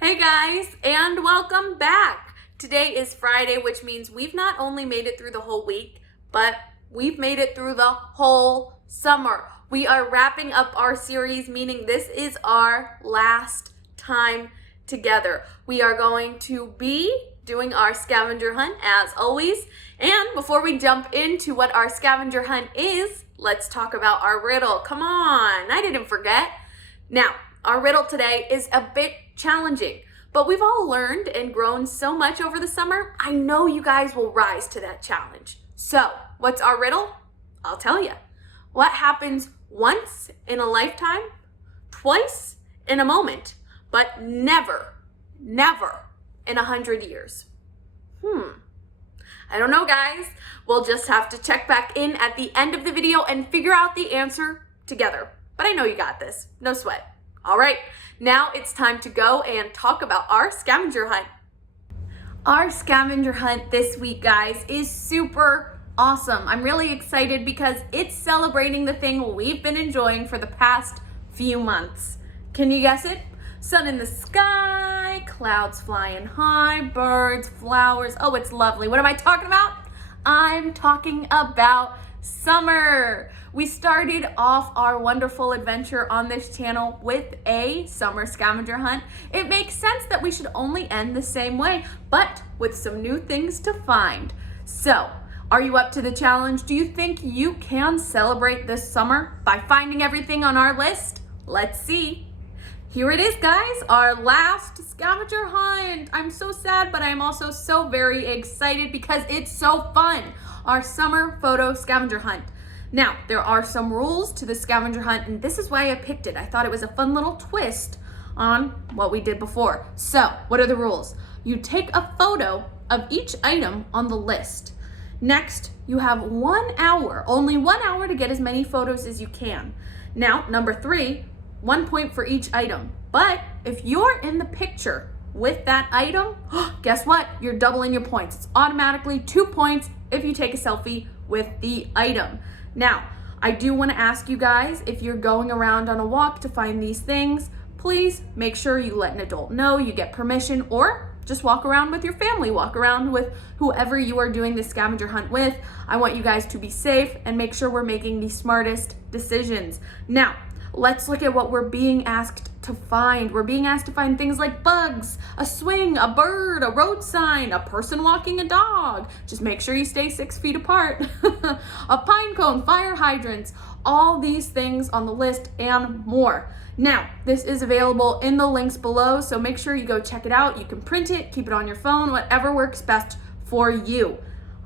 Hey guys, and welcome back. Today is Friday, which means we've not only made it through the whole week, but we've made it through the whole summer. We are wrapping up our series, meaning this is our last time together. We are going to be doing our scavenger hunt as always. And before we jump into what our scavenger hunt is, let's talk about our riddle. Come on, I didn't forget. Now, our riddle today is a bit challenging, but we've all learned and grown so much over the summer. I know you guys will rise to that challenge. So, what's our riddle? I'll tell you. What happens once in a lifetime, twice in a moment, but never in 100 years? I don't know, guys. We'll just have to check back in at the end of the video and figure out the answer together. But I know you got this. No sweat. All right, now it's time to go and talk about our scavenger hunt. Our scavenger hunt this week, guys, is super awesome. I'm really excited because it's celebrating the thing we've been enjoying for the past few months. Can you guess it? Sun in the sky, clouds flying high, birds, flowers. Oh, it's lovely. What am I talking about? I'm talking about summer. We started off our wonderful adventure on this channel with a summer scavenger hunt. It makes sense that we should only end the same way, but with some new things to find. So, are you up to the challenge? Do you think you can celebrate this summer by finding everything on our list? Let's see. Here it is, guys, our last scavenger hunt. I'm so sad, but I'm also so very excited because it's so fun. Our summer photo scavenger hunt. Now, there are some rules to the scavenger hunt, and this is why I picked it. I thought it was a fun little twist on what we did before. So, what are the rules? You take a photo of each item on the list. Next, you have 1 hour, only 1 hour to get as many photos as you can. Now, number 3, 1 point for each item. But if you're in the picture with that item, guess what? You're doubling your points. It's automatically 2 points if you take a selfie with the item. Now, I do want to ask you guys, if you're going around on a walk to find these things, please make sure you let an adult know, you get permission, or just walk around with your family, walk around with whoever you are doing the scavenger hunt with. I want you guys to be safe and make sure we're making the smartest decisions. Now, let's look at what we're being asked to find. We're being asked to find things like bugs, a swing, a bird, a road sign, a person walking a dog. Just make sure you stay 6 feet apart. A pine cone, fire hydrants, all these things on the list and more. Now, this is available in the links below, so make sure you go check it out. You can print it, keep it on your phone, whatever works best for you.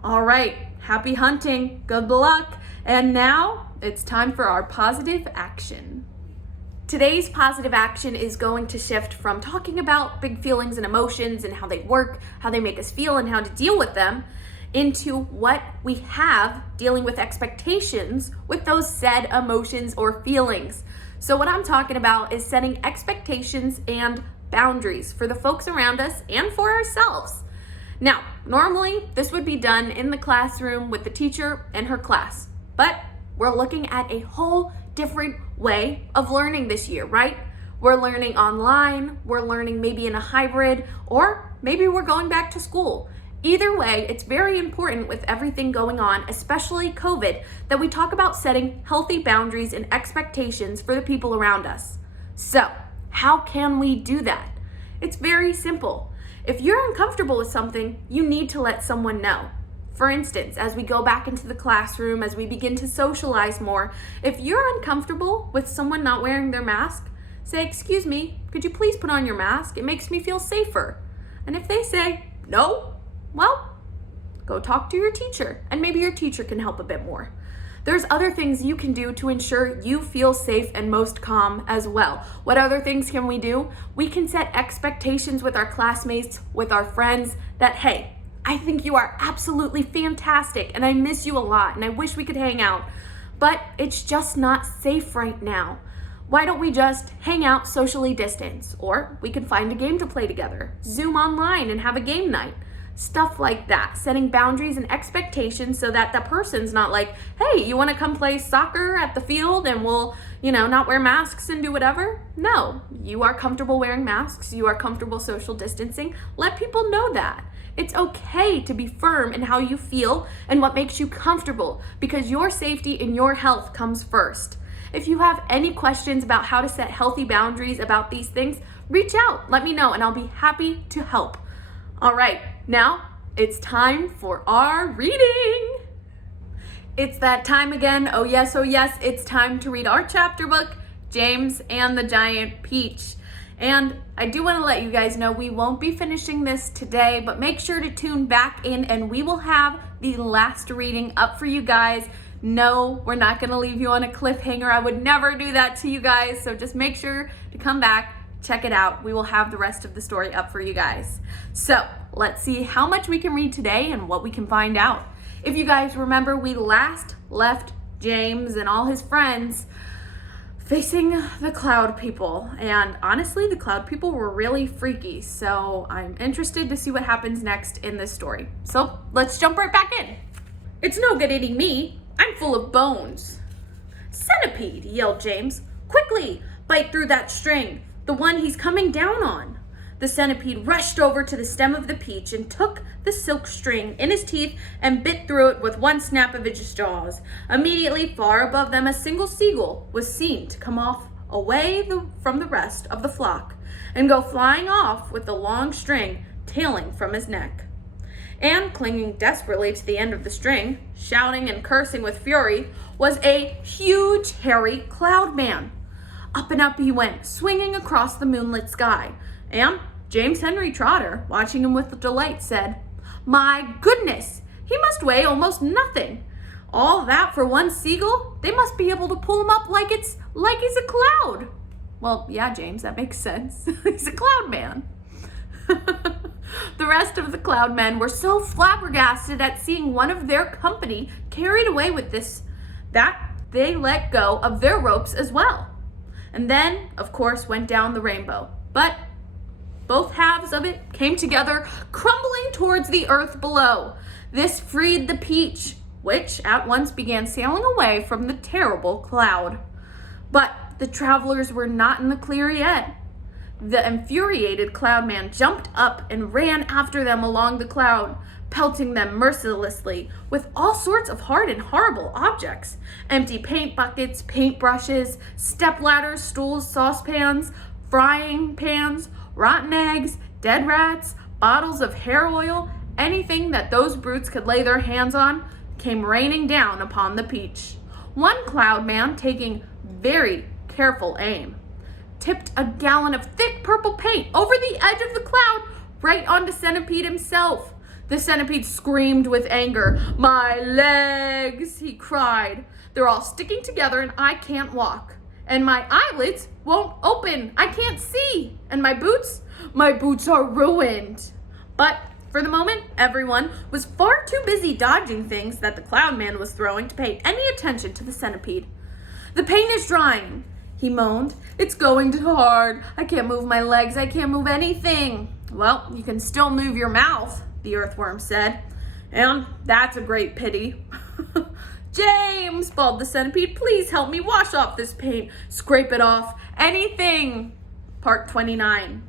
All right, happy hunting, good luck. And now it's time for our positive action. Today's positive action is going to shift from talking about big feelings and emotions and how they work, how they make us feel, and how to deal with them, into what we have dealing with expectations with those said emotions or feelings. So what I'm talking about is setting expectations and boundaries for the folks around us and for ourselves. Now, normally this would be done in the classroom with the teacher and her class, but we're looking at a whole different way of learning this year, right? We're learning online, we're learning maybe in a hybrid, or maybe we're going back to school. Either way, it's very important with everything going on, especially COVID, that we talk about setting healthy boundaries and expectations for the people around us. So, how can we do that? It's very simple. If you're uncomfortable with something, you need to let someone know. For instance, as we go back into the classroom, as we begin to socialize more, if you're uncomfortable with someone not wearing their mask, say, "Excuse me, could you please put on your mask? It makes me feel safer." And if they say, "No," well, go talk to your teacher, and maybe your teacher can help a bit more. There's other things you can do to ensure you feel safe and most calm as well. What other things can we do? We can set expectations with our classmates, with our friends, that, hey, I think you are absolutely fantastic and I miss you a lot and I wish we could hang out, but it's just not safe right now. Why don't we just hang out socially distanced? Or we can find a game to play together, Zoom online and have a game night. Stuff like that, setting boundaries and expectations so that the person's not like, hey, you want to come play soccer at the field and we'll, not wear masks and do whatever? No, you are comfortable wearing masks. You are comfortable social distancing. Let people know that. It's okay to be firm in how you feel and what makes you comfortable, because your safety and your health comes first. If you have any questions about how to set healthy boundaries about these things, reach out, let me know, and I'll be happy to help. All right, now it's time for our reading. It's that time again. Oh yes, it's time to read our chapter book, James and the Giant Peach. And I do want to let you guys know we won't be finishing this today, but make sure to tune back in and we will have the last reading up for you guys. No, we're not going to leave you on a cliffhanger. I would never do that to you guys. So just make sure to come back, check it out. We will have the rest of the story up for you guys. So let's see how much we can read today and what we can find out. If you guys remember, we last left James and all his friends facing the cloud people. And honestly, the cloud people were really freaky. So I'm interested to see what happens next in this story. So let's jump right back in. It's no good eating me. I'm full of bones. Centipede, yelled James. Quickly, bite through that string, the one he's coming down on. The centipede rushed over to the stem of the peach and took the silk string in his teeth and bit through it with one snap of his jaws. Immediately, far above them, a single seagull was seen to come off away from the rest of the flock and go flying off with the long string tailing from his neck. And clinging desperately to the end of the string, shouting and cursing with fury, was a huge, hairy cloud man. Up and up he went, swinging across the moonlit sky. And James Henry Trotter, watching him with delight, said, "My goodness, he must weigh almost nothing. All that for one seagull? They must be able to pull him up like he's a cloud." Well, yeah, James, that makes sense. He's a cloud man. The rest of the cloud men were so flabbergasted at seeing one of their company carried away with this that they let go of their ropes as well. And then, of course, went down the rainbow. But both halves of it came together, crumbling towards the earth below. This freed the peach, which at once began sailing away from the terrible cloud. But the travelers were not in the clear yet. The infuriated cloudman jumped up and ran after them along the cloud, pelting them mercilessly with all sorts of hard and horrible objects. Empty paint buckets, paint brushes, step ladders, stools, saucepans, frying pans, rotten eggs, dead rats, bottles of hair oil, anything that those brutes could lay their hands on came raining down upon the peach. One cloudman, taking very careful aim, tipped a gallon of thick purple paint over the edge of the cloud right onto Centipede himself. The centipede screamed with anger. "My legs," he cried. "They're all sticking together and I can't walk. And my eyelids won't open. I can't see. And my boots are ruined." But for the moment, everyone was far too busy dodging things that the cloud man was throwing to pay any attention to the centipede. "The paint is drying," he moaned. "It's going too hard. I can't move my legs. I can't move anything." "Well, you can still move your mouth," the earthworm said. "And that's a great pity." "James," bawled the centipede, "please help me wash off this paint. Scrape it off. Anything." Part 29.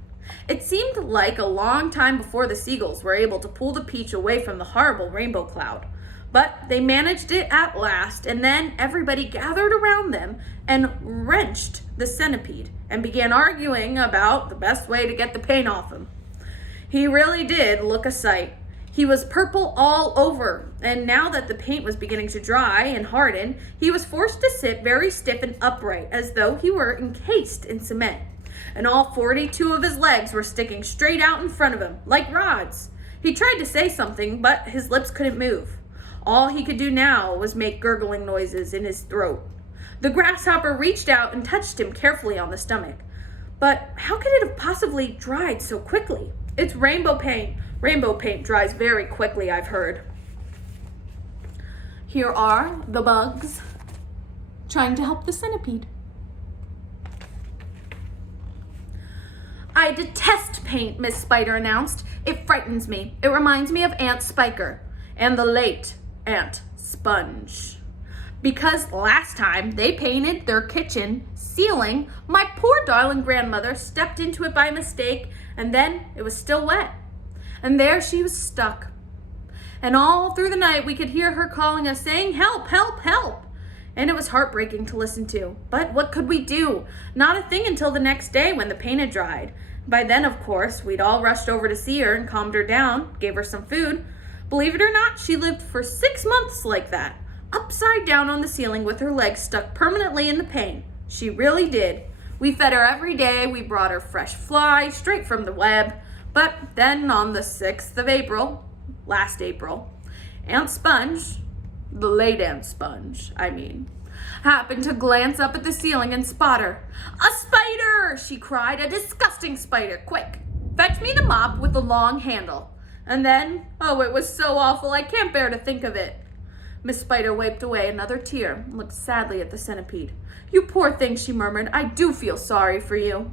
It seemed like a long time before the seagulls were able to pull the peach away from the horrible rainbow cloud. But they managed it at last, and then everybody gathered around them and wrenched the centipede and began arguing about the best way to get the paint off him. He really did look a sight. He was purple all over, and now that the paint was beginning to dry and harden, he was forced to sit very stiff and upright as though he were encased in cement. And all 42 of his legs were sticking straight out in front of him, like rods. He tried to say something, but his lips couldn't move. All he could do now was make gurgling noises in his throat. The grasshopper reached out and touched him carefully on the stomach. But how could it have possibly dried so quickly? It's rainbow paint. Rainbow paint dries very quickly, I've heard. Here are the bugs trying to help the centipede. I detest paint, Miss Spider announced. It frightens me. It reminds me of Aunt Spiker and the late Aunt Sponge. Because last time they painted their kitchen ceiling, my poor darling grandmother stepped into it by mistake, and then it was still wet. And there she was stuck. And all through the night we could hear her calling us, saying, "Help, help, help." And it was heartbreaking to listen to. But what could we do? Not a thing until the next day when the paint had dried. By then, of course, we'd all rushed over to see her and calmed her down, gave her some food. Believe it or not, she lived for 6 months like that, upside down on the ceiling with her legs stuck permanently in the paint. She really did. We fed her every day. We brought her fresh fly straight from the web. But then on the 6th of April, last April, Aunt Sponge, the late Aunt Sponge, happened to glance up at the ceiling and spot her. "A spider!" she cried. "A disgusting spider! Quick, fetch me the mop with the long handle." And then, oh, it was so awful, I can't bear to think of it. Miss Spider wiped away another tear and looked sadly at the centipede. "You poor thing," she murmured. "I do feel sorry for you."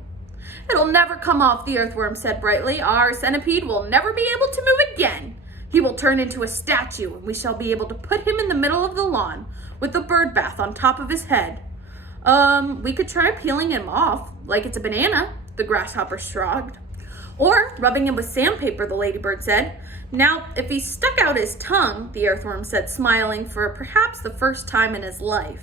"It'll never come off," the earthworm said brightly. "Our centipede will never be able to move again. He will turn into a statue, and we shall be able to put him in the middle of the lawn with a bird bath on top of his head." We could try peeling him off, like it's a banana," the grasshopper shrugged. "Or rubbing him with sandpaper," the ladybird said. "Now, if he stuck out his tongue," the earthworm said, smiling for perhaps the first time in his life,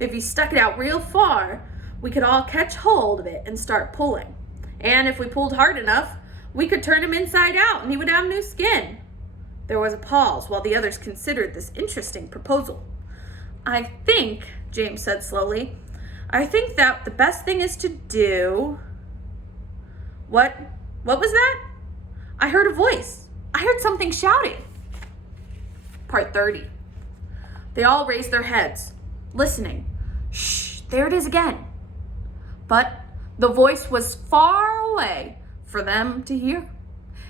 "if he stuck it out real far, we could all catch hold of it and start pulling. And if we pulled hard enough, we could turn him inside out and he would have new skin." There was a pause while the others considered this interesting proposal. "I think," James said slowly, "I think that the best thing is to do..." What was that? I heard a voice. I heard something shouting. Part 30. They all raised their heads, listening. Shh, there it is again. But the voice was far away for them to hear.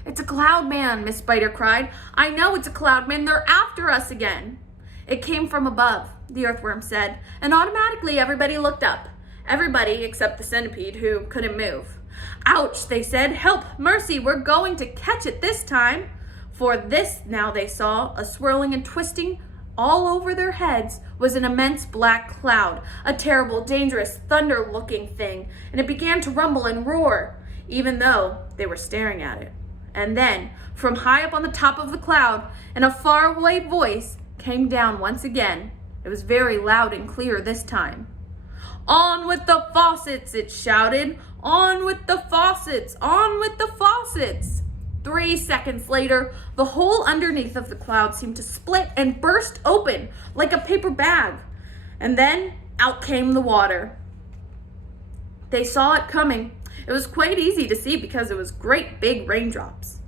"It's a cloud man," Miss Spider cried. "I know it's a cloud man. They're after us again." "It came from above," the earthworm said, and automatically everybody looked up. Everybody except the centipede, who couldn't move. "Ouch," they said. "Help, mercy, we're going to catch it this time." For this, now they saw, a swirling and twisting all over their heads, was an immense black cloud, a terrible, dangerous, thunder-looking thing, and it began to rumble and roar, even though they were staring at it. And then, from high up on the top of the cloud, in a faraway voice, came down once again. It was very loud and clear this time. "On with the faucets," it shouted. "On with the faucets! On with the faucets!" 3 seconds later, the hole underneath of the cloud seemed to split and burst open like a paper bag. And then out came the water. They saw it coming. It was quite easy to see because it was great big raindrops.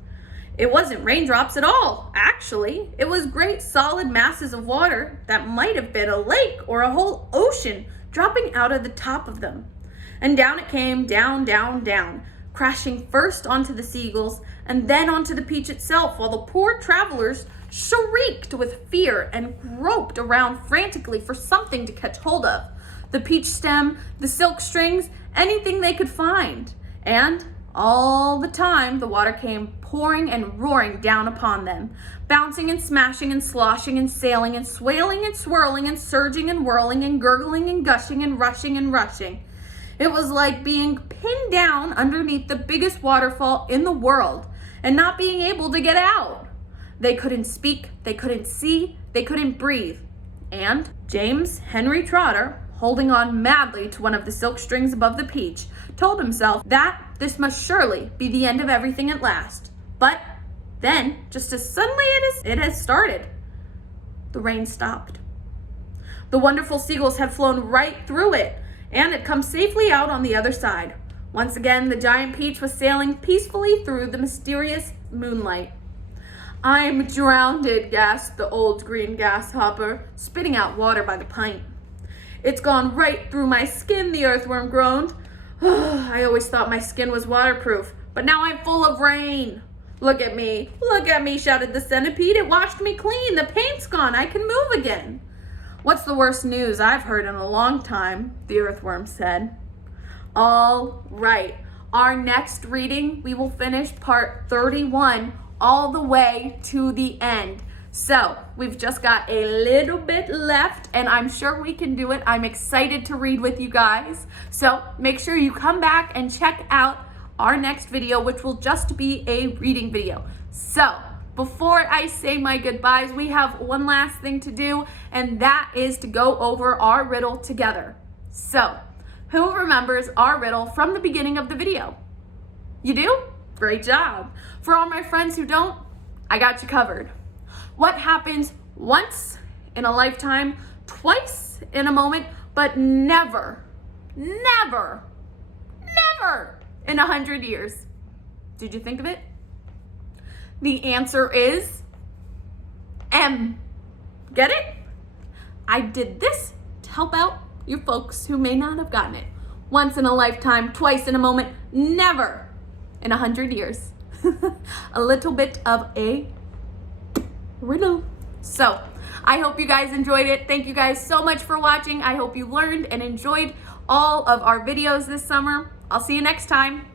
It wasn't raindrops at all, actually. It was great solid masses of water that might have been a lake or a whole ocean dropping out of the top of them. And down it came, down, down, down, crashing first onto the seagulls and then onto the peach itself, while the poor travelers shrieked with fear and groped around frantically for something to catch hold of. The peach stem, the silk strings, anything they could find. And all the time, the water came pouring and roaring down upon them, bouncing and smashing and sloshing and sailing and swailing and swirling and surging and whirling and gurgling and gushing and rushing and rushing. It was like being pinned down underneath the biggest waterfall in the world and not being able to get out. They couldn't speak, they couldn't see, they couldn't breathe. And James Henry Trotter, holding on madly to one of the silk strings above the peach, told himself that this must surely be the end of everything at last. But then, just as suddenly it had started, the rain stopped. The wonderful seagulls had flown right through it and had come safely out on the other side. Once again, the giant peach was sailing peacefully through the mysterious moonlight. "I'm drowned," gasped the old green grasshopper, spitting out water by the pint. "It's gone right through my skin," the earthworm groaned. "I always thought my skin was waterproof, but now I'm full of rain." Look at me, shouted the centipede. "It washed me clean. The paint's gone. I can move again." "What's the worst news I've heard in a long time?" the earthworm said. All right, Our next reading, we will finish part 31 all the way to the end. So we've just got a little bit left and I'm sure we can do it. I'm excited to read with you guys. So make sure you come back and check out our next video, which will just be a reading video. So before I say my goodbyes, we have one last thing to do, and that is to go over our riddle together. So who remembers our riddle from the beginning of the video? You do? Great job. For all my friends who don't, I got you covered. What happens once in a lifetime, twice in a moment, but never, never, never in 100 years? Did you think of it? The answer is M. Get it? I did this to help out you folks who may not have gotten it. Once in a lifetime, twice in a moment, never in 100 years. A little bit of a riddle. So I hope you guys enjoyed it. Thank you guys so much for watching. I hope you learned and enjoyed all of our videos this summer. I'll see you next time.